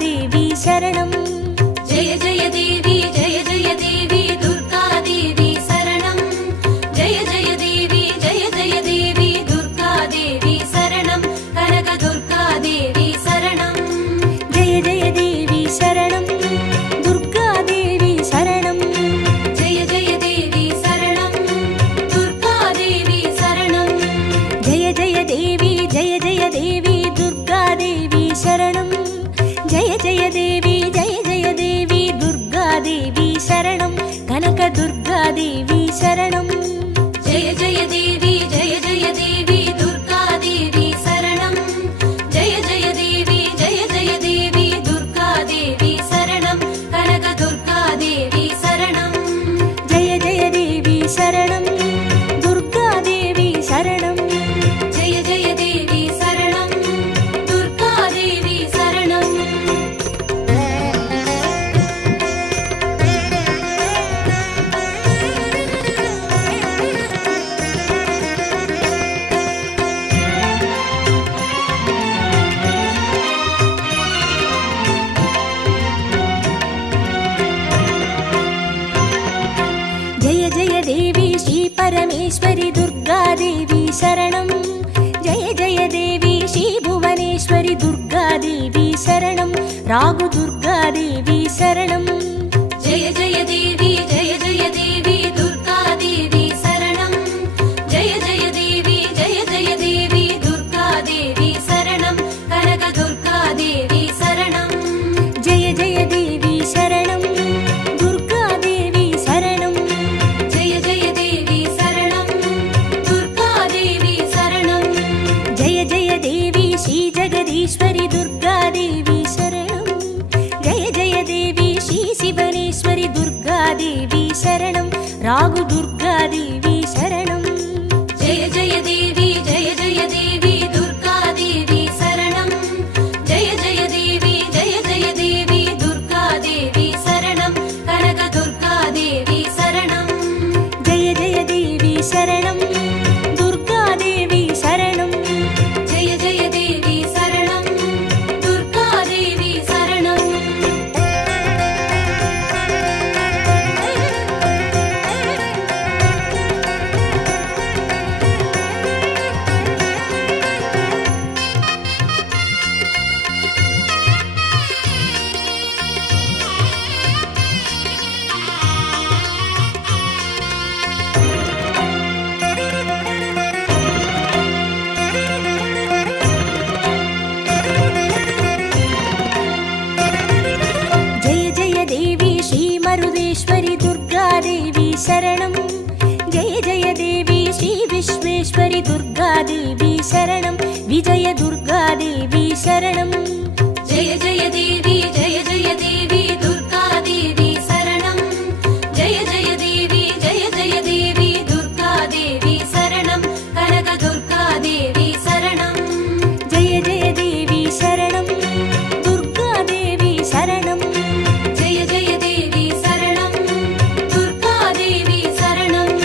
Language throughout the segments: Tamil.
देवी शरणं जय जय देवी दुर्गा देवी शरणं जय जय देवी दुर्गा देवी शरणं कनक दुर्गा देवी शरणं जय जय देवी शरणं दुर्गा देवी शरणं जय जय देवी शरणं दुर्गा देवी शरणं जय जय देवी दुर्गा देवी शरणं जय जय देवी दुर्गा देवी शरणं कनक दुर्गा देवी शरणं जय जय देवी दुर्गा देवी शरणं जय जय देवी दुर्गा देवी शरणं कनक दुर्गा देवी शरणं जय जय देवी शरणं दुर्गा देवी शरणं जय जय देवी शरणं दुर्गा देवी शरणं जय जय देवी श्री परमेश्वरी दुर्गा देवी शरणं जय जय देवी श्री भुवनेश्वरी दुर्गा देवी शरणं रागु दुर्गा देवी शरणं जय जय देवी दुर्गा देवी शरणं जय जय देवी दुर्गा देवी शरणं कनक दुर्गा देवी शरणं जय जय देवी शरणं दुर्गा देवी शरणं जय जय देवी शरणं दुर्गा देवी शरणं जय जय देवी श्री जगदीश्वरी दुर्गा देवी शरणं जय जय देवी श्री शिवनेश्वरी दुर्गा देवी शरणं रागु दुर्गा देवी शरणं जय जय देवी दुर्गा देवी शरणं जय जय देवी दुर्गा देवी शरणं कनक दुर्गा देवी शरणं जय जय देवी शरणं दुर्गा देवी शरणं जय जय देवी शरणं दुर्गा देवी शरणं जय जय देवी श्री मरुदेश्वरी दुर्गा देवी शरणं जय जय देवी श्री विश्वेश्वरी दुर्गा देवी शरणं विजय दुर्गा देवी शरणं जय जय देवी दुर्गा देवी शरणं जय जय देवी दुर्गा देवी शरणं कनक दुर्गा देवी शरणं जय जय देवी शरणं दुर्गा देवी शरणं जय जय देवी शरणं दुर्गा देवी शरणं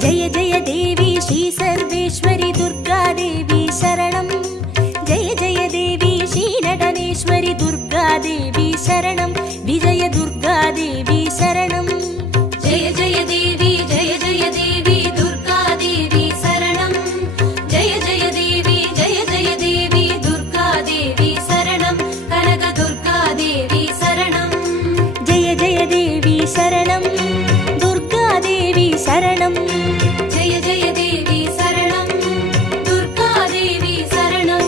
जय जय देवी श्री सर्वेश्वरी दुर्गा देवी शरणं जय जय देवी श्री नटनेश्वरी दुर्गा देवी शरणं विजय दुर्गा देवी शरणं जय जय देवी दुर्गा देवी शरणं जय जय देवी दुर्गा देवी शरणं कनक दुर्गा देवी शरणं जय जय देवी शरणं दुर्गा देवी शरणं जय जय देवी शरणं दुर्गा देवी शरणं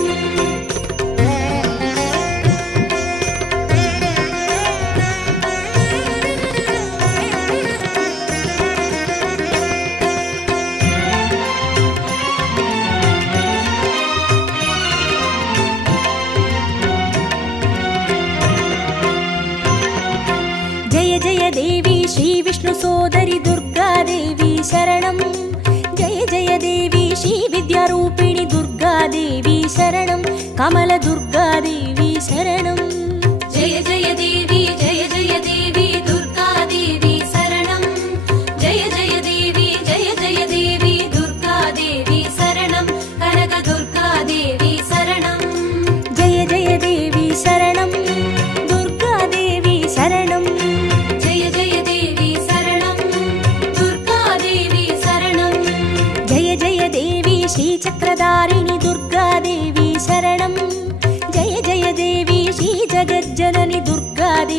जय जय देवी श्री विष्णु सोदरी दुर्गा देवी शरणं जय जय देवी श्री विद्यारूपिणी दुर्गा देवी शरणं कमल दुर्गा देवी शरणं जय जय देवी दुर्गा देवी शरणं जय जय देवी दुर्गा देवी शरणं कनक दुर्गा देवी शरणं जय जय देवी शरणं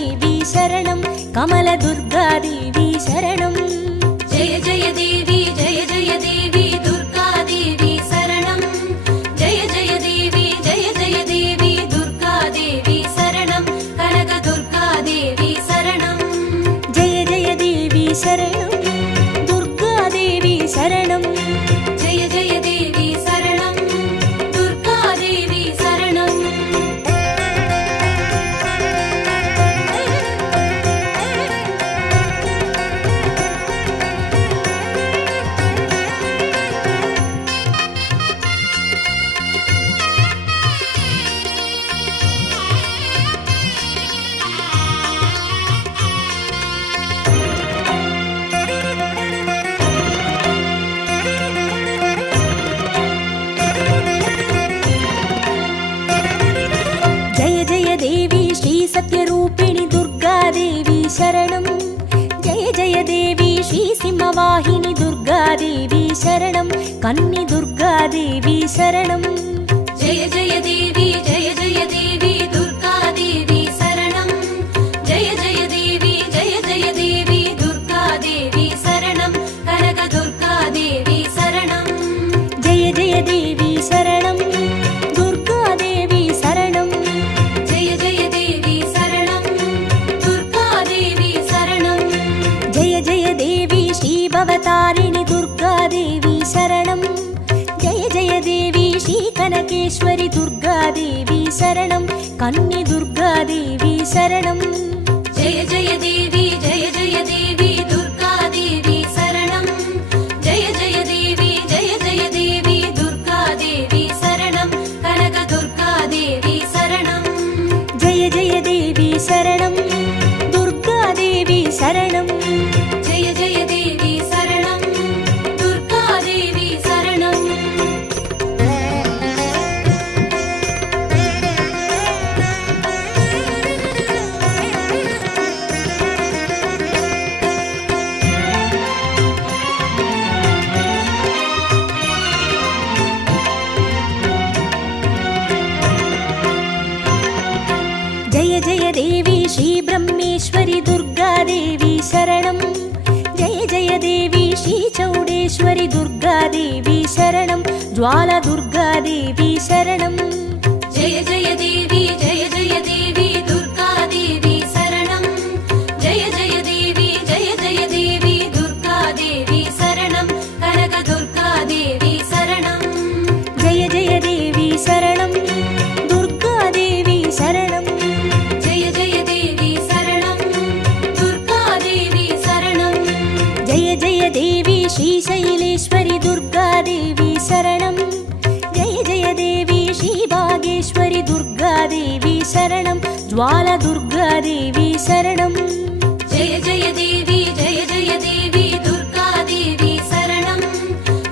देवी शरणं कमलदुर्गा देवी शरणं जय जय देवी दुर्गा देवी शरणं जय जय देवी दुर्गा देवी शरणं कनकदुर्गा देवी शरणं जय जय देवी शरणं दुर्गा देवी शरणं जय जय देवी शरणं दुर्गा देवी शरणं जय जय देवी श्री सत्यरूपिणि दुर्गा देवी शरणं जय जय देवी श्री सिंहवाहिनी दुर्गा देवी शरणं कन्नि दुर्गा देवी शरणं जय जय देवी दुर्गा देवी शरणं जय जय देवी दुर्गा देवी शरणं कनकदुर्गा देवी शरणं जय जय देवी शरणं दुर्गा देवी शरणं जय जय देवी शरणं दुर्गा देवी शरणं जय जय देवी श्री भवतारिणि दुर्गा देवी शरणं जय जय देवी श्री कनकेश्वरि दुर्गा देवी शरणं कन्नि दुर्गा देवी शरणं जय जय देवी दुर्गा देवी शरणं जय जय देवी दुर्गा देवी शरणं कनकदुर्गा देवी शरणं जय जय देवी शरणं दुर्गा देवी शरणं जय जय देवी शरणं दुर्गा देवी शरणं जय जय देवी श्री ब्रह्मेश्वरि दुर्गा देवी शरणं जय जय देवी श्री चौडेश्वरि दुर्गा देवी शरणं ज्वाला दुर्गा देवी शरणं जय जय देवी दुर्गा देवी शरणं जय जय देवी दुर्गा देवी शरणं कनकदुर्गा देवी शरणं जय जय देवी शरणं दुर्गा देवी शरणं जय जय देवी शरणं दुर्गा देवी शरणं जय जय देवी श्री शैलेश्वरि दुर्गा देवी शरणं जय जय देवी श्री बागेश्वरि दुर्गा देवी शरणं ज्वाला दुर्गा देवी शरणं जय जय देवी दुर्गा देवी शरणं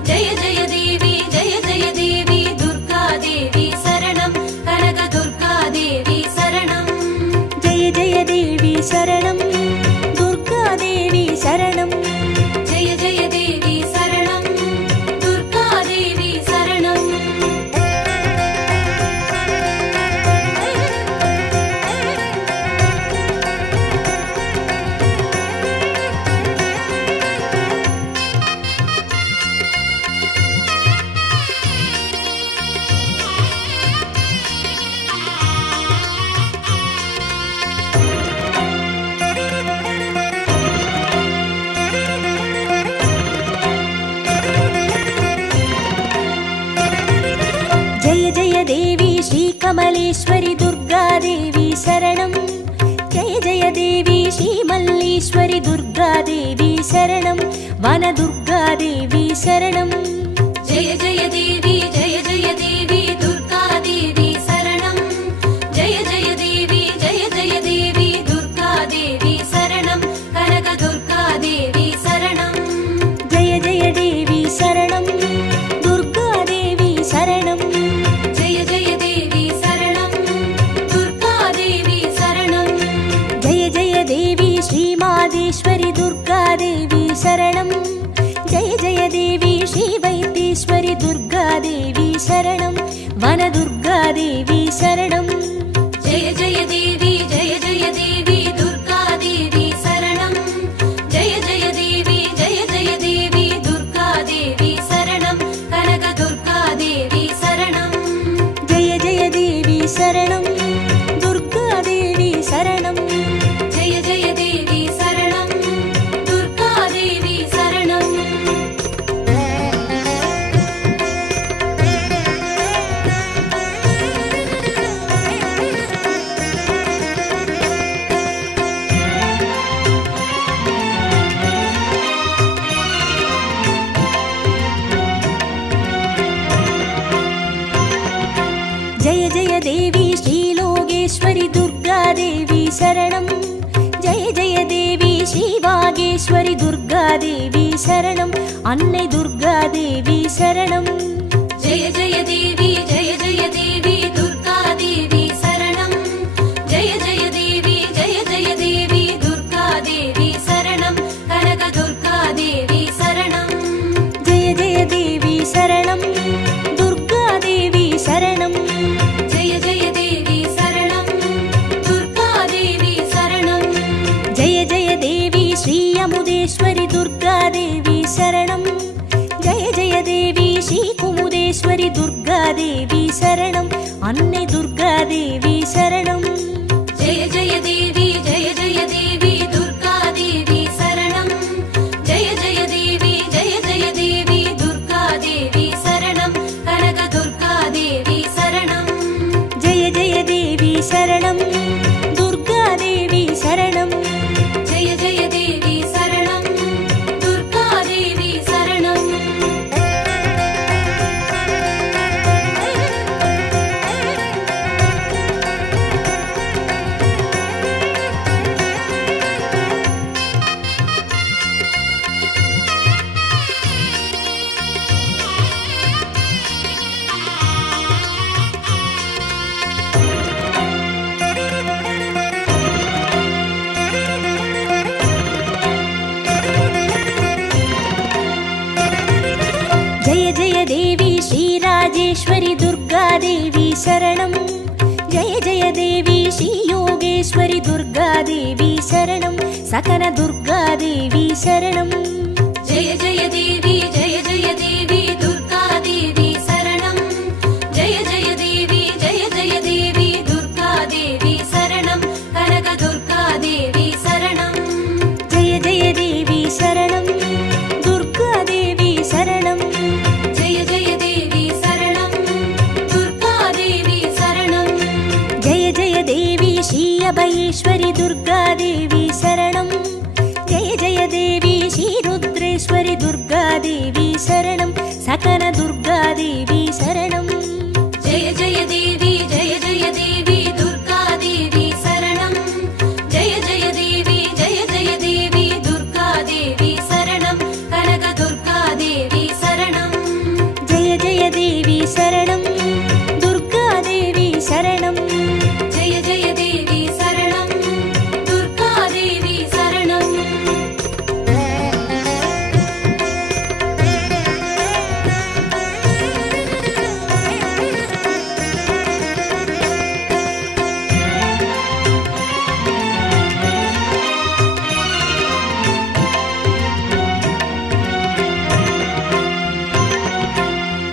जय जय देवी दुर्गा देवी शरणं कनकदुर्गा देवी शरणं जय जय देवी शरणं दुर्गा देवी शरणं जय जय देवी शरणं दुर्गा देवी शरणं जय जय देवी श्री कमलेश्वरि दुर्गा देवी शरणं जय जय देवी श्री मल्लीश्वरि दुर्गा देवी शरणं वनदुर्गा देवी शरणं जय जय देवी दुर्गा देवी शरणं जय जय देवी दुर्गा देवी शरणं कनकदुर्गा देवी शरणं जय जय देवी शरणं दुर्गा देवी शरणं जय जय देवी शरणं दुर्गा देवी शरणं जय जय देवी श्री मादेश्वरि दुर्गा देवी शरणं जय जय देवी श्री वैद्येश्वरि दुर्गा देवी शरणं वनदुर्गा देवी शरणं जय जय देवी दुर्गा शरणं जय जय देवी श्रीवागेश्वरि दुर्गादेवी शरणं अन्नै दुर्गादेवी शरणं जय जय देवी दुर्गादेवी शरणं जय जय देवी दुर्गादेवी शरणं कनक दुर्गादेवी शरणं जय जय देवी शरणं दुर्गादेवी शरणं जय जय देवी शरणं दुर्गादेवी शरणं जय जय देवी श्री अमुदेश्वरि दुर्गादेवी शरणं जय जय देवी श्री कुमुदेश्वरि दुर्गादेवी शरणं अन्नै दुर्गादेवी शरणं जय जय देवी दुर्गादेवी शरणं जय जय देवी दुर्गादेवी शरणं कनक दुर्गादेवी शरणं जय जय देवी शरणं दुर्गादेवी शरणं जय जय देवी शरणं दुर्गादेवी शरणं जय जय देवी श्रीराजेश्वरि दुर्गादेवी शरणं जय जय देवी श्रीयोगेश्वरि दुर्गादेवी शरणं सकन दुर्गादेवी शरणं जय जय देवी दुर्गादेवी शरणं जय जय देवी दुर्गादेवी शरणं कनक दुर्गादेवी शरणं जय जय देवी शरणं दुर्गादेवी शरणं जय जय देवी शरणं दुर्गादेवी शरणं जय जय देवी श्री अभयेश्वरि दुर्गादेवी शरणं जय जय देवी श्री रुद्रेश्वरि दुर्गादेवी शरणं सकन दुर्गादेवी शरणं जय जय देवी दुर्गादेवी शरणं जय जय देवी दुर्गादेवी शरणं कनक दुर्गादेवी शरणं जय जय देवी शरणं दुर्गादेवी शरणं जय जय देवी शरणं दुर्गादेवी शरणं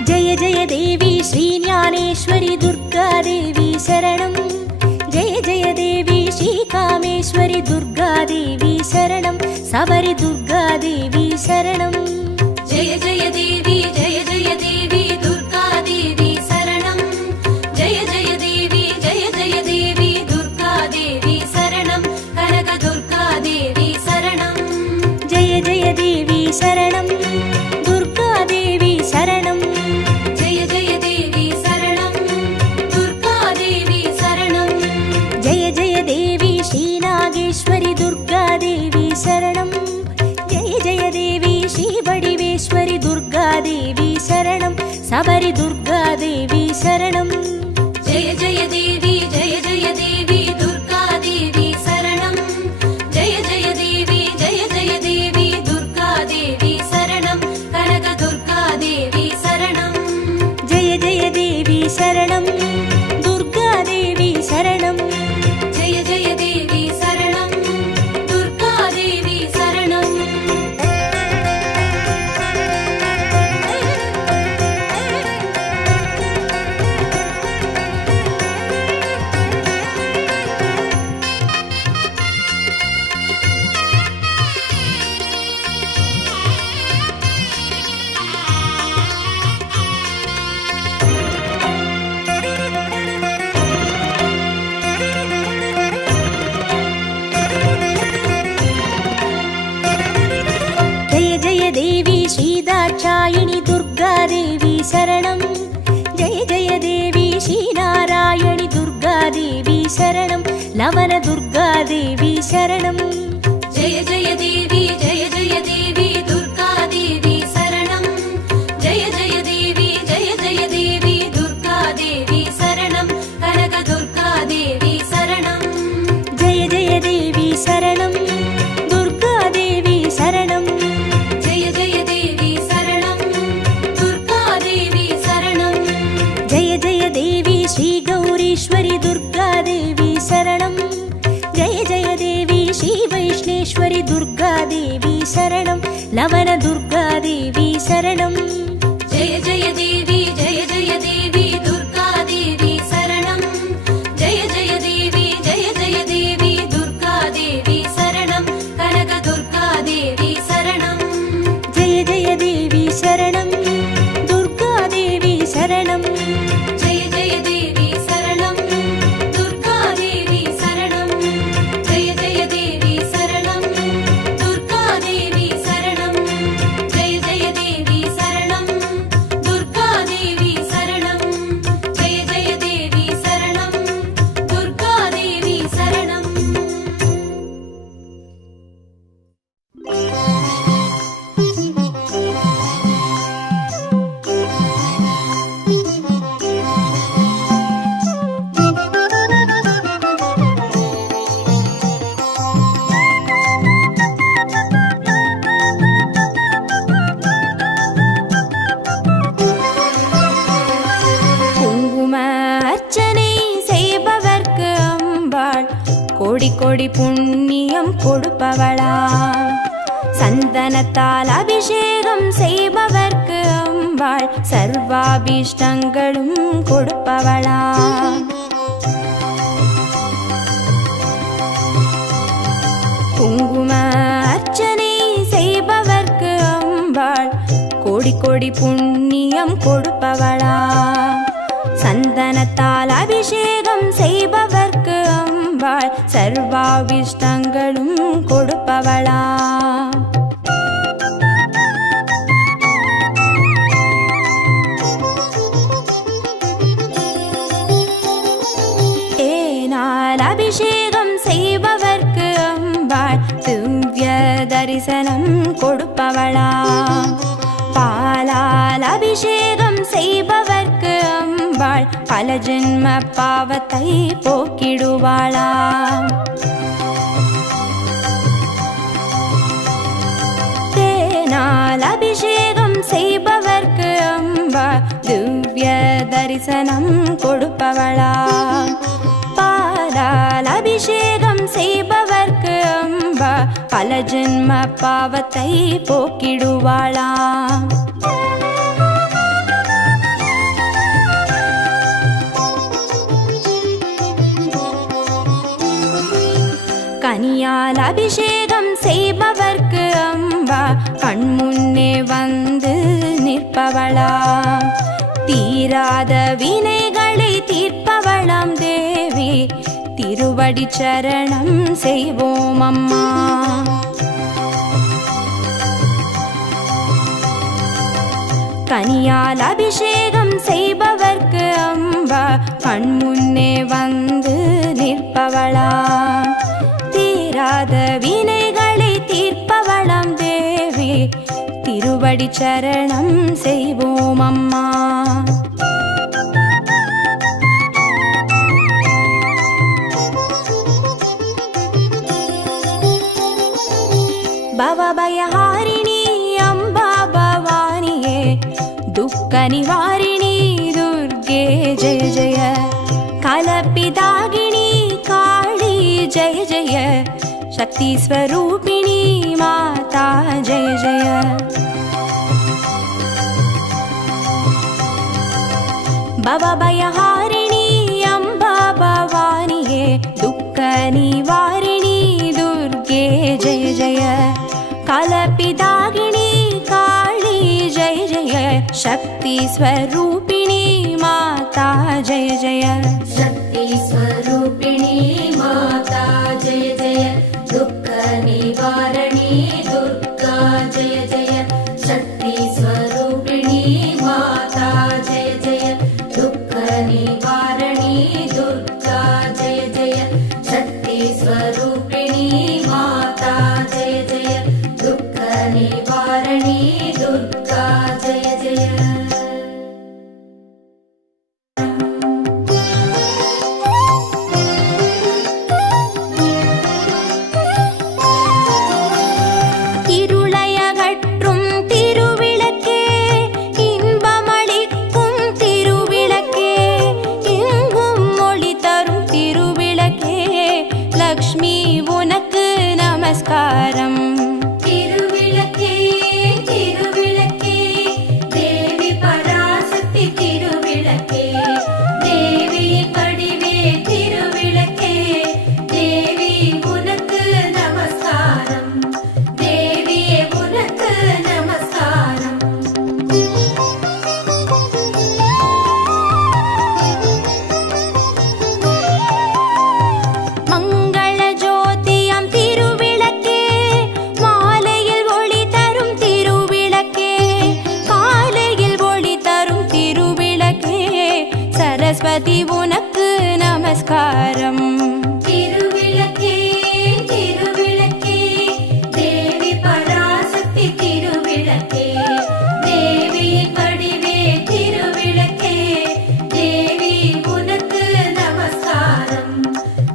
जय जय देवी श्रीज्ञानेश्वरि दुर्गादेवी शरणं जय जय देवी श्रीकामेश्वरि दुर्गादेवी शरणं सबरि दुर्गादेवी शरणं जय जय देवी दुर्गादेवी शरणं जय जय देवी दुर्गादेवी शरणं कनक दुर्गादेवी शरणं जय जय देवी शरणं दुर्गादेवी शरणं जय जय देवी शरणं दुर्गादेवी शरणं जय जय देवी श्रीनागेश्वरि दुर्गादेवी शरणं जय जय देवी श्रीवडिवेश्वरि दुर्गादेवी शरणं सबरि दुर्गादेवी शरणं जय जय देवी दुर्गादेवी शरणं जय जय देवी दुर्गादेवी शरणं कनक दुर्गादेवी शरणं जय जय देवी शरणं दुर्गादेवी शरणं जय जय देवी शरणं दुर्गादेवी शरणं दाक्षायिणी दुर्गादेवी शरणं जय जय देवी श्रीनारायणि दुर्गादेवी शरणं लवन दुर्गा देवी शरणं जय जय देवी जय जय देवी दुर्गा देवी शरणं जय जय देवी दुर्गा देवी शरणं कनक दुर्गा देवी शरणं जय जय देवी शरणं दुर्गा देवी शरणं जय जय देवी शरणं दुर्गा देवी शरणं जय जय देवी श्री गौरीश्वरी दुर्गा देवी शरणं जय जय देवी श्री वैष्णेश्वरी दुर्गा देवी शरणं लवन दुर्गा देवी शरणं जय जय देवी दुर्गा देवी शरणं जय जय देवी दुर्गा देवी शरणं कनक दुर्गा देवी शरणं जय जय देवी शरणं दुर्गा देवी शरणं जय जय देवी शरणं दुर्गा देवी शरणं जय जय देवी शरणं दुर्गा देवी शरणं जय जय देवी शरणं दुर्गा देवी शरणं जय जय देवी शरणं दुर्गा देवी शरणं குங்கும அர்ச்சனை செய்பவர்க்கு அம்பாள் கோடி கோடி புண்ணியம் கொடுப்பவளா சந்தனத்தால் அபிஷேகம் செய்பவர்க்கு அம்பாள் சர்வாபீஷ்டங்களும் கொடுப்பவளா குங்கும அர்ச்சனை செய்பவர்க்கு அம்பாள் கோடி கோடி புண்ணியம் கொடுப்பவளா சந்தனத்தால் அபிஷேகம் செய்பவர்க்கு அம்பாள் சர்வாபிஷ்டங்களும் கொடுப்பவளா தேனால் அபிஷேகம் செய்பவர்க்கு அம்பாள் திவ்ய தரிசனம் கொடுப்பவளா பாலால் அபிஷேகம் செய்பவர்க்கு அம்பாள் பல ஜென்ம பாவத்தை போக்கிடுவாளா தேனால் அபிஷேகம் செய்பவர்க்கு அம்பாள் திவ்ய தரிசனம் கொடுப்பவளா பாலால் அபிஷேகம் செய்பவர்க்கு அம்பா பல ஜென்ம பாவத்தை போக்கிடுவாளா கனியால் அபிஷேகம் செய்பவர்க்கு அம்பா கண்முன்னே வந்து நிற்பவளா தீராத வினைகளை தீர்ப்பவளாம் தேவி திருவடி சரணம் செய்வோம் அம்மா கனியால் அபிஷேகம் செய்பவர்க்கு அம்பா கண்முன்னே வந்து நிற்பவளா தீராத வினைகளை தீர்ப்பவளாம் தேவி திருவடி சரணம் செய்வோம் அம்மா பவபயஹாரிணி அம்பா பவானியே துக்க நிவாரிணி துர்கே ஜெய ஜெய கலப்பிதாகினி காளி ஜெய ஜெய சக்தி ஸ்வரூபிணி மாதா ஜெய ஜெய பவபயஹாரிணி அம்பா பவானியே துக்க நிவாரிணி துர்கே ஜெய ஜெய கலப்பிதாகினி காளி ஜெய ஜெய சக்தி ஸ்வரூபிணி மாதா ஜெய ஜெய शक्ति स्वरूपिणी माता जय जय दुःख निवारणी दुर्गा जय जय शक्ति स्वरूपिणी माता जय जय दुःख निवारणी दुर्गा जय जय निवारणी दुर्गा जय जय सरस्वती उनक्कु नमस्कारम तिरुविளக்கே तिरुविளக்கே देवी पराशक्ति तिरुविளக்கே देवी படிவே तिरुविளக்கே देवी उनक्कु नमस्कारम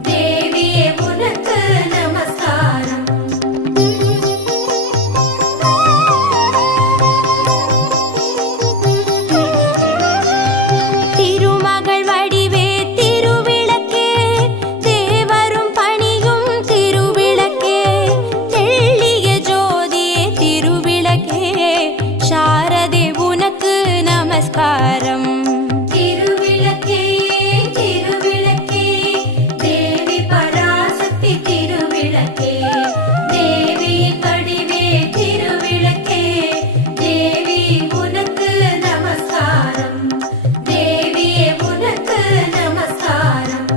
देविயே उनक्कु नमस्कारम नमस्कारम तिरुविளக்கே तिरुविளக்கே देवी पराशक्ति तिरुविளக்கே देवी படிவே तिरुविளக்கே देवी उनक्कु नमस्कारम देविயே उनक्कु नमस्कारम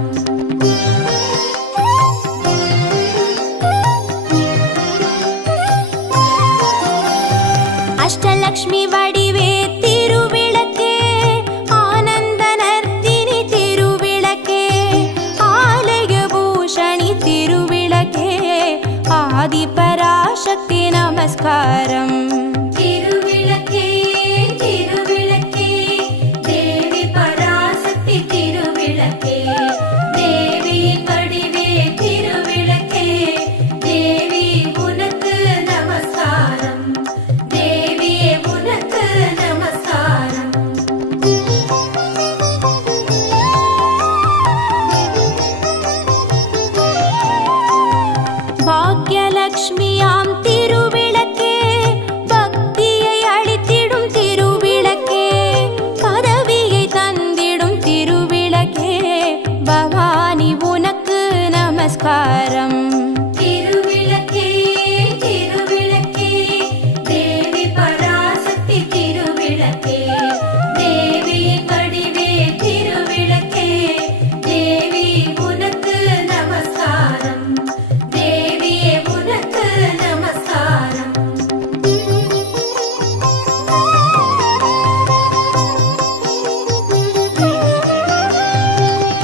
अष्टलक्ष्मी वडिवे आदिपराशक्ति नमस्कारम तिरुविளக்கே तिरुविளக்கே देवी पराशक्ति तिरुविளக்கே देवी படிவே तिरुविளக்கே देवी उनक्कु नमस्कारम देविயே उनक्कु नमस्कारम भाग्यलक्ष्मियाम तिरुविளக்கே பக்தியை அளித்திடும் திருவிளக்கே பதவியை தந்திடும் திருவிளக்கே பவானி உனக்கு நமஸ்காரம் तिरुविளக்கே तिरुविளக்கே देवी पराशक्ति तिरुविளக்கே देवी படிவே तिरुविளக்கே देवी उनक्कु नमस्कारम देविயே उनक्कु नमस्कारम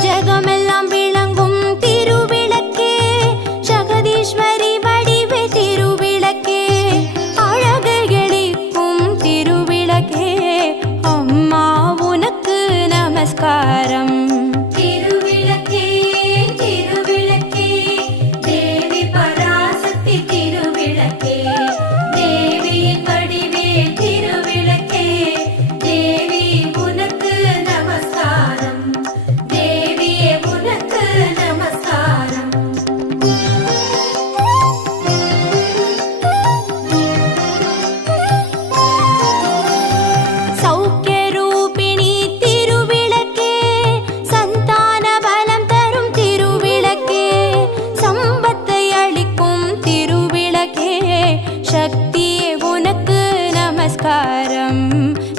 ஜகமெல்லாம் விளங்கும் திருவிளக்கே ஜகதீஸ்வரி வடிவே திருவிளக்கே அழகை எளிக்கும் திருவிளக்கே அம்மா உனக்கு நமஸ்காரம் तिरुविளக்கே तिरुविளக்கே देवी पराशक्ति तिरुविளக்கே देवी படிவே तिरुविளக்கே देवी उनक्कु नमस्कारम देविயே उनक्कु नमस्कारम சௌக்கிய ரூபிணி திருவிளக்கே சந்தான பலம் தரும் திருவிளக்கே சம்பத்தை அளிக்கும் திருவிளக்கே சக்தியே உனக்கு நமஸ்காரம்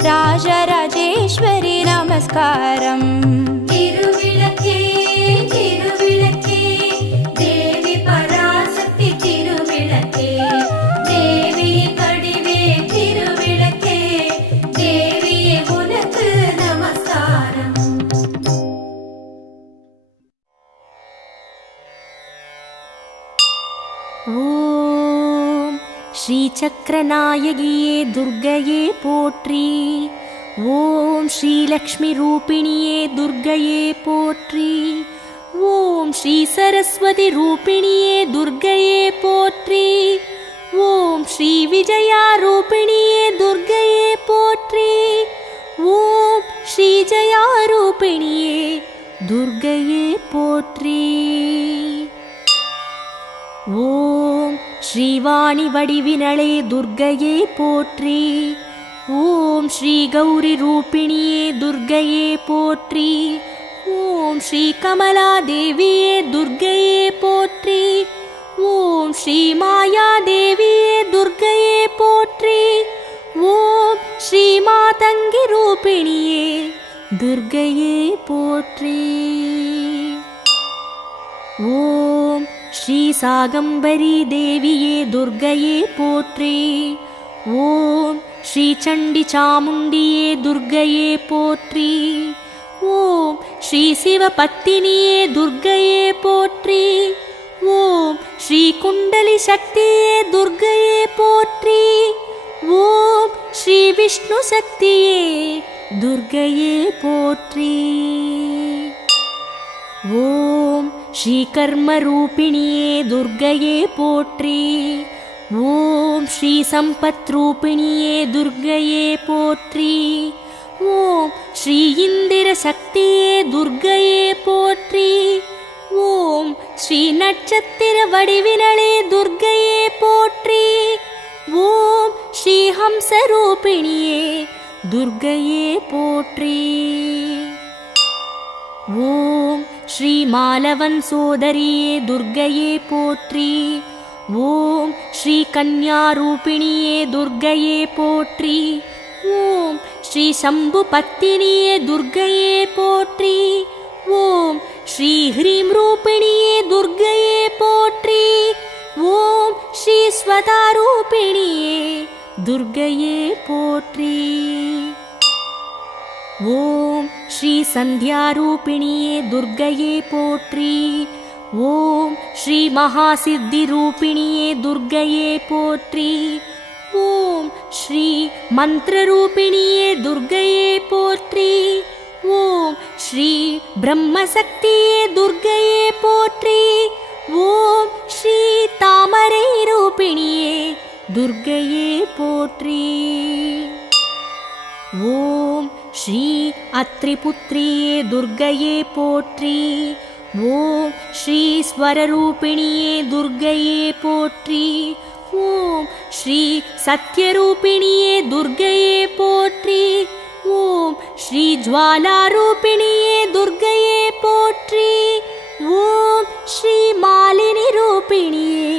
ராஜராஜேஸ்வரி நமஸ்காரம் तिरुविளக்கே तिरुविளக்கே देवी पराशक्ति तिरुविளக்கே देवी படிவே तिरुविளக்கே देविயே उनक्कु नमस्कारम ஓம் ஸ்ரீ ஸ்ரீசக்கரநாயகியே துர்க்கையே போற்றி. ஓம் ஸ்ரீ லக்ஷ்மி ரூபிணியே துர்க்கையே போற்றி. ஓம் ஸ்ரீ சரஸ்வதி ரூபிணியே துர்க்கையே போற்றி. ஓம் ஸ்ரீ விஜயா ரூபிணியே துர்க்கையே போற்றி. ஓம் ஸ்ரீ ஜயா ரூபிணியே துர்க்கையே போற்றி. ஓம் ஸ்ரீவாணி வடிவினளே துர்க்கையே போற்றி. ஓம் ஸ்ரீ கௌரி ரூபிணியே துர்க்கையே போற்றி. ஓம் ஸ்ரீ கமலா தேவியே துர்க்கையே போற்றி. ஓம் ஸ்ரீ மாயா தேவியே துர்க்கையே போற்றி. ஓம் ஸ்ரீ மாதங்கி ரூபிணியே துர்க்கையே போற்றி. ஓம் ஸ்ரீ சாகம்பரி தேவியே துர்க்கையே போற்றி. ஓம் ஸ்ரீ சண்டி சாமுண்டியே துர்க்கையே போற்றி. ஓம் ஸ்ரீ சிவபத்தினியே துர்க்கையே போற்றி. ஓம் ஸ்ரீ குண்டலி சக்தியே துர்க்கையே போற்றி. ஓம் ஸ்ரீ விஷ்ணு சக்தியே துர்க்கையே போற்றி. ஓம் ஸ்ரீ கர்ம ரூபிணியே துர்க்கையே போற்றி. ஓம் ஸ்ரீ சம்பத் ரூபிணியே துர்க்கையே போற்றி. ஓம் ஸ்ரீ இந்திர சக்தியே துர்க்கையே போற்றி. ஓம் ஸ்ரீ நட்சத்திர வடிவினளே துர்க்கையே போற்றி. ஓம் ஸ்ரீ ஹம்ச ரூபிணியே துர்க்கையே போற்றி. ஓம் ஸ்ரீ மாலவன் சோதரியே துர்க்கையே போற்றி. ஓம் ஸ்ரீ கன்யா ரூபிணியே துர்க்கையே போற்றி. ஓம் ஸ்ரீ சம்பு பத்தினியே துர்க்கையே போற்றி. ஓம் ஸ்ரீ ஹ்ரீம் ரூபிணியே துர்க்கையே போற்றி. ஓம் ஸ்ரீ ஸ்வதா ரூபிணியே துர்க்கையே போற்றி. ஓம் ஸ்ரீ சந்தியா ரூபிணியே துர்க்கையே போற்றி. ஓம் ஸ்ரீ மகாசித்தி ரூபிணியே துர்க்கையே போற்றி. ஓம் ஸ்ரீ மந்திர ரூபிணியே துர்க்கையே போற்றி. ஓம் ஸ்ரீ பிரம்மசக்தியே துர்க்கையே போற்றி. ஓம் ஸ்ரீ தாமரை ரூபிணியே துர்க்கையே போற்றி. ஓம் ஸ்ரீ அத்ரிபுத்ரியே துர்க்கையே போற்றி. ஓம் ஸ்ரீ ஸ்வரரூபிணியே துர்க்கையே போற்றி. ஓம் ஸ்ரீ சத்யரூபிணியே துர்க்கையே போற்றி. ஓம் ஸ்ரீ ஜ்வாலாரூபிணியே துர்க்கையே போற்றி. ஓம் ஸ்ரீ மாலினி ரூபிணியே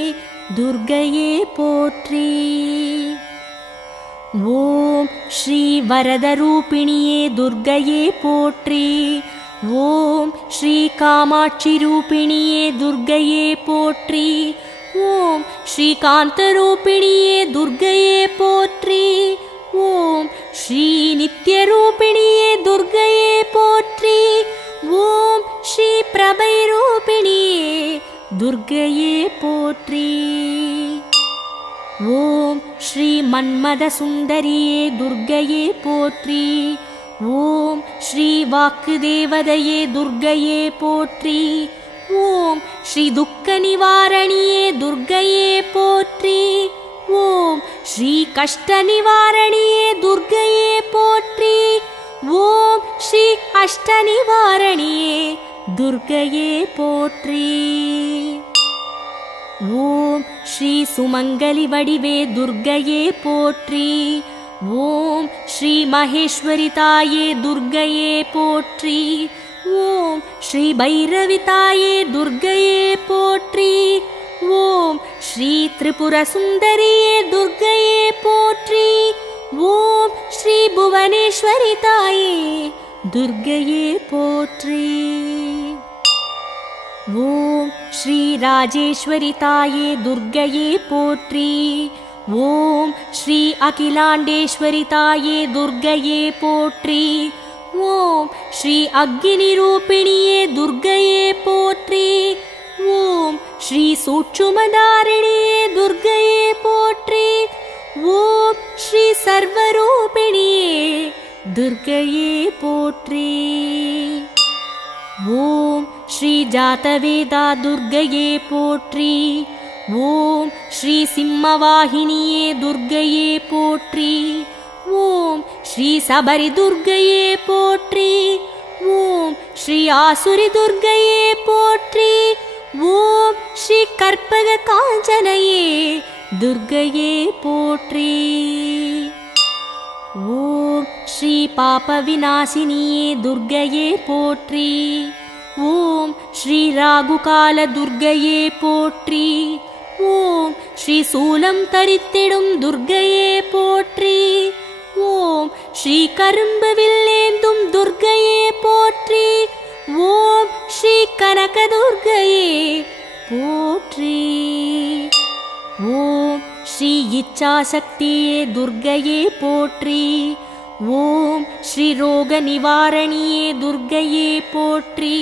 துர்க்கையே போற்றி. ஓம் ஸ்ரீ வரதரூபிணியே துர்க்கையே போற்றி. ஓம் ஸ்ரீ காமாட்சி ரூபிணியே துர்க்கையே போற்றி. ஓம் ஸ்ரீ காந்தரூபிணியே துர்க்கையே போற்றி. ஓம் ஸ்ரீ நித்யரூபிணியே துர்க்கையே போற்றி. ஓம் ஸ்ரீ பிரபை ரூபிணியே துர்க்கையே போற்றி. ஓம் ஸ்ரீ மன்மத சுந்தரியே துர்க்கையே போற்றி. ஓம் ஸ்ரீ வாக்கு தேவதையே துர்க்கையே போற்றி. ஓம் ஸ்ரீ துக்க நிவாரணியே துர்க்கையே போற்றி. ஓம் ஸ்ரீ கஷ்ட நிவாரணியே துர்க்கையே போற்றி. ஓம் ஸ்ரீ அஷ்ட நிவாரணியே துர்க்கையே போற்றி. ஓம் ஸ்ரீ சுமங்கலி வடிவே துர்க்கையே போற்றி. ஓம் ஸ்ரீ மகேஸ்வரி தாயே துர்க்கையே போற்றி. ஓம் ஸ்ரீ பைரவி தாயே துர்க்கையே போற்றி. ஓம் ஸ்ரீ திரிபுர சுந்தரியே துர்க்கையே போற்றி. ஓம் ஸ்ரீ புவனேஸ்வரி தாயே துர்க்கையே போற்றி. ஓம் ஸ்ரீ ராஜேஸ்வரி தாயே துர்க்கையே போற்றி. ஓம் ஸ்ரீ அகிலாண்டேஸ்வரி தாயே துர்க்கையே போற்றி. ஓம் ஸ்ரீ அக்னி ரூபிணியே துர்க்கையே போற்றி. ஓம் ஸ்ரீ சூட்சுமதாரிணியே துர்க்கையே போற்றி. ஓம் ஸ்ரீ சர்வரூபிணியே துர்க்கையே போற்றி. ஓம் ஸ்ரீ ஜாதவேதா துர்க்கையே போற்றி. ஓம் ஸ்ரீ சிம்மவாகினியே துர்க்கையே போற்றி. ஓம் ஸ்ரீ சபரி துர்க்கையே போற்றி. ஓம் ஸ்ரீ ஆசுரி துர்க்கையே போற்றி. ஓம் ஸ்ரீ கற்பக காஞ்சனையே துர்க்கையே போற்றி. ஓம் ஸ்ரீ பாப விநாசினியே துர்க்கையே போற்றி. ஓம் ஸ்ரீ ராகுகால துர்க்கையே போற்றி. ஓம் ஸ்ரீ சூலம் தரித்திடும் துர்க்கையே போற்றி. ஓம் ஸ்ரீ கரும்பு வில்லேந்தும் துர்க்கையே போற்றி. ஓம் ஸ்ரீ கனக துர்க்கையே போற்றி. ஓம் ஸ்ரீ இச்சாசக்தியே துர்க்கையே போற்றி. ஓம் ஸ்ரீ ரோக நிவாரணியே துர்க்கையே போற்றி.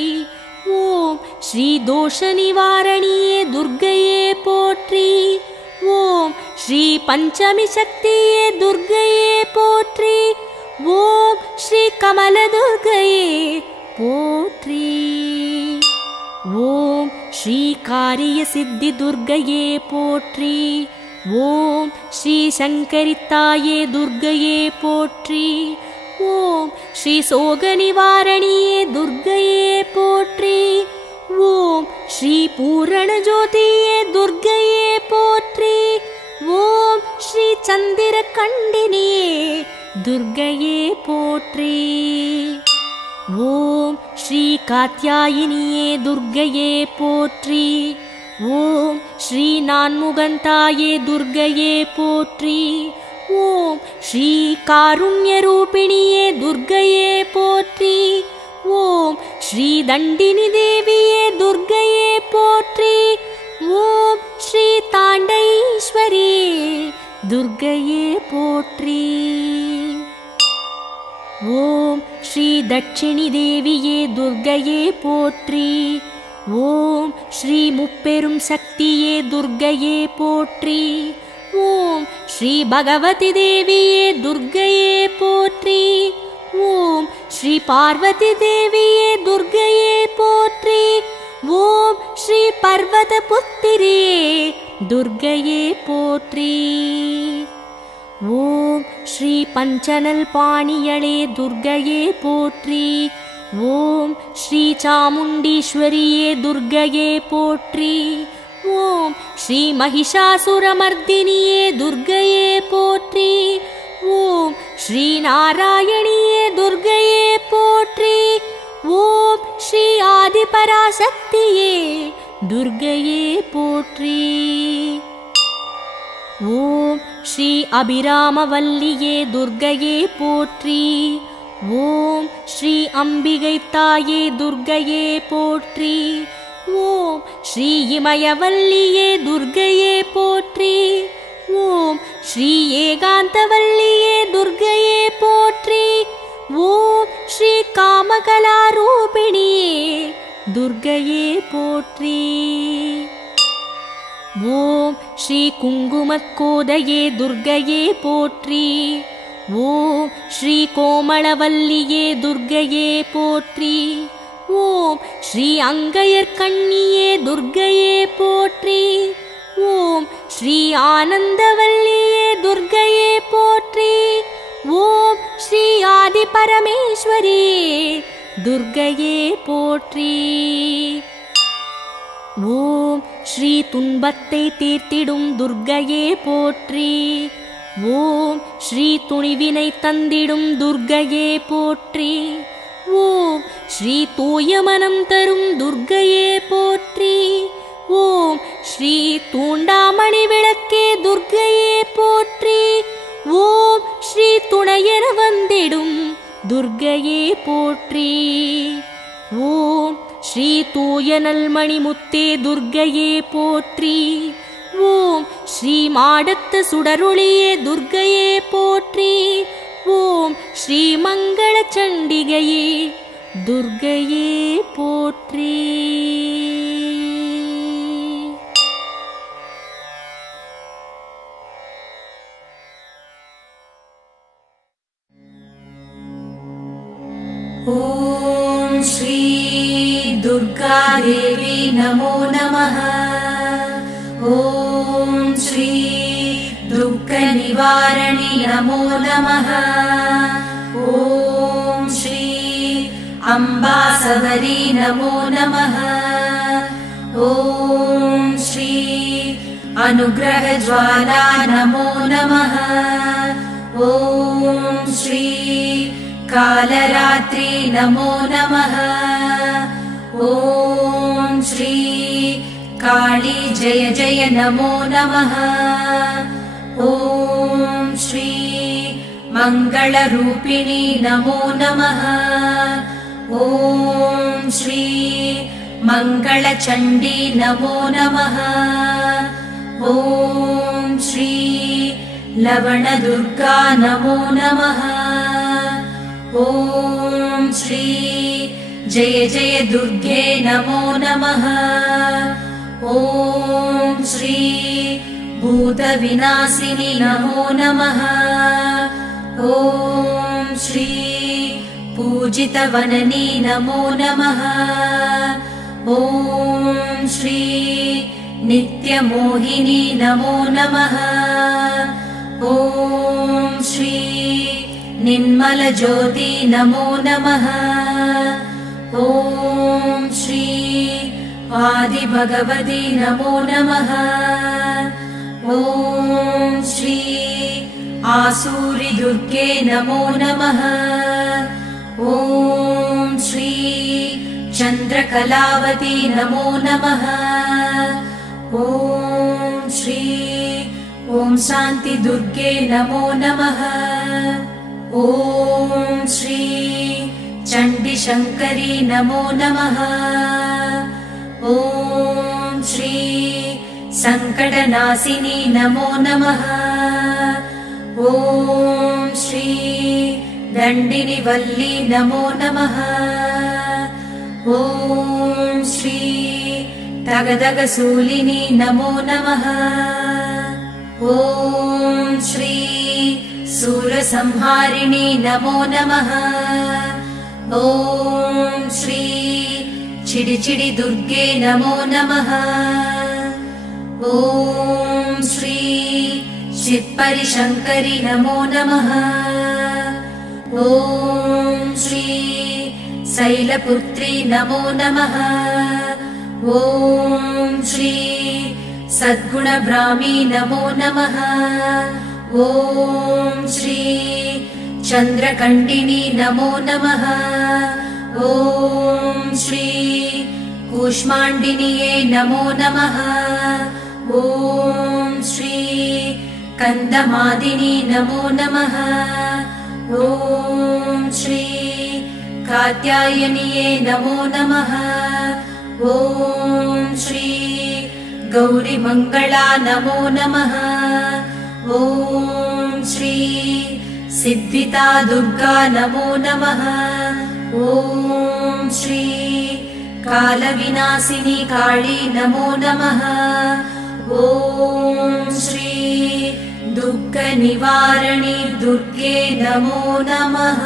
ஓம் ஸ்ரீ தோஷ நிவாரணியே துர்க்கையே போற்றி. ஓம் ஸ்ரீ பஞ்சமி சக்தியே துர்க்கையே போற்றி. ஓம் ஸ்ரீ கமல துர்க்கையே போற்றி. ஓம் ஸ்ரீ காரிய சித்தி துர்க்கையே போற்றி. ஓம் ஸ்ரீ சங்கரித்தாயே துர்க்கையே போற்றி. ஓம் ஸ்ரீ சோக நிவாரணியே துர்க்கையே போற்றி. ஓம் ஸ்ரீ பூரண ஜோதியே துர்க்கையே போற்றி. ஓம் ஸ்ரீ சந்திர கண்டினியே துர்க்கையே போற்றி. ஓம் ஸ்ரீ காத்யாயினியே துர்க்கையே போற்றி. ஓம் ஸ்ரீ நான்முகந்தாயே துர்க்கையே போற்றி. ஓம் ஸ்ரீ காருண்ய ரூபிணியே துர்க்கையே போற்றி. ஓம் ஸ்ரீ தண்டினி தேவியே துர்க்கையே போற்றி. ஓம் ஸ்ரீ தாண்டைஸ்வரியே துர்க்கையே போற்றி. ஓம் ஸ்ரீ தட்சிணி தேவியே துர்க்கையே போற்றி. ஓம் ஸ்ரீ முப்பெரும் சக்தியே துர்க்கையே போற்றி. ஓம் ஸ்ரீ பகவதி தேவியே துர்க்கையே போற்றி. ஓம் ஸ்ரீ பார்வதி தேவியே துர்க்கையே போற்றி. ஓம் ஸ்ரீ பர்வத புத்திரியே துர்க்கையே போற்றி. ஓம் ஸ்ரீ பஞ்சனல் பாணியளே துர்க்கையே போற்றி. ஓம் ஸ்ரீ சாமுண்டீஸ்வரியே துர்க்கையே போற்றி. ஓம் ஸ்ரீ மகிஷாசுரமர்தினியே துர்க்கையே போற்றி. ஓம் ஸ்ரீ நாராயணியே துர்க்கையே போற்றி. ஓம் ஸ்ரீ ஆதிபராசக்தியே துர்க்கையே போற்றி. ஓம் ஸ்ரீ அபிராமவல்லியே துர்க்கையே போற்றி. ஓம் ஸ்ரீ அம்பிகை தாயே துர்க்கையே போற்றி. ஓம் ஸ்ரீ இமயவல்லியே துர்க்கையே போற்றி. ஓம் ஸ்ரீ ஏகாந்தவல்லியே துர்க்கையே போற்றி. ஓம் ஸ்ரீ காமகலாரூபிணியே துர்க்கையே போற்றி. ஓம் ஸ்ரீ குங்குமக்கோதையே துர்க்கையே போற்றி. ஓம் ஸ்ரீ கோமளவல்லியே துர்க்கையே போற்றி. ஓம் ஸ்ரீ அங்கையர்கண்ணியே துர்க்கையே போற்றி. ஓம் ஸ்ரீ ஆனந்தவல்லியே துர்க்கையே போற்றி. ஓம் ஸ்ரீ ஆதிபரமேஸ்வரியே துர்க்கையே போற்றி. ஓம் ஸ்ரீ துன்பத்தை தீர்த்திடும் துர்க்கையே போற்றி. ஓம் ஸ்ரீ துணிவினை தந்திடும் துர்க்கையே போற்றி. ஓம் ஸ்ரீ தூய மனம் தரும் துர்க்கையே போற்றி. ஓம் ஸ்ரீ தூண்டாமணி விளக்கே துர்க்கையே போற்றி. ஓம் ஸ்ரீ துணையென வந்திடும் துர்க்கையே போற்றி. ஓம் ஸ்ரீ தூய நல்மணி முத்தே துர்க்கையே போற்றி. ஓம் ஸ்ரீ மாடத்து சுடரொளியே துர்க்கையே போற்றி. ஓம் ஸ்ரீ மங்கள சண்டிகையே துர்க்கையே போற்றி. श्री दुर्गा देवी नमो नमः। ॐ श्री दुःखनिवारिणी नमो नमः। ॐ श्री अम्बासवरी नमो नमः। ॐ श्री अनुग्रहज्वाला नमो नमः। ॐ श्री कालरात्रि नमो नमः। ॐ श्री काली जय जय नमो नमः। ॐ श्री मङ्गलरूपिणी नमो नमः। ॐ श्री मङ्गलचण्डी नमो नमः। ॐ श्री लवणदुर्गा नमो नमः। ॐ श्री जय जय दुर्गे नमो नमः। ॐ श्री भूतविनाशिनी नमो नमः। ॐ श्री पूजितवननी नमो नमः। ॐ श्री नित्यमोहिनी नमो नमः। ॐ श्री निर्मलज्योति नमो नमः। ॐ श्री आदिभगवती नमो नमः। ॐ श्री आसूरि दुर्गे नमो नमः। ॐ श्री चन्द्रकलावती नमो नमः। ॐ श्री ॐ शान्ति दुर्गे नमो नमः। ॐ श्री चण्डीशङ्करी नमो नमः। ॐ श्री सङ्कटनाशिनी नमो नमः। ॐ श्री दण्डिनिवल्ली नमो नमः। ॐ श्री तगदगशूलिनी नमो नमः। ॐ श्री सूरसंहारिणी नमो नमः। ॐ श्री चिडिचिडि दुर्गे नमो नमः। ॐ श्री चित्परिशङ्करि नमो नमः। ॐ श्री शैलपुत्री नमो नमः। ॐ श्री सद्गुणब्राह्मी नमो नमः। ॐ श्री चन्द्रकण्डिनी नमो नमः। ॐ श्री कूष्माण्डिन्यै नमो नमः। ॐ श्री कन्दमादिनी नमो नमः। ॐ श्री कात्यायन्यै नमो नमः। ॐ श्री गौरीमङ्गला नमो नमः। ॐ श्री सिद्धिदा दुर्गा नमो नमः। ॐ श्री कालविनाशिनी काली नमो नमः। ॐ श्री दुःखनिवारिणी दुर्गे नमो नमः।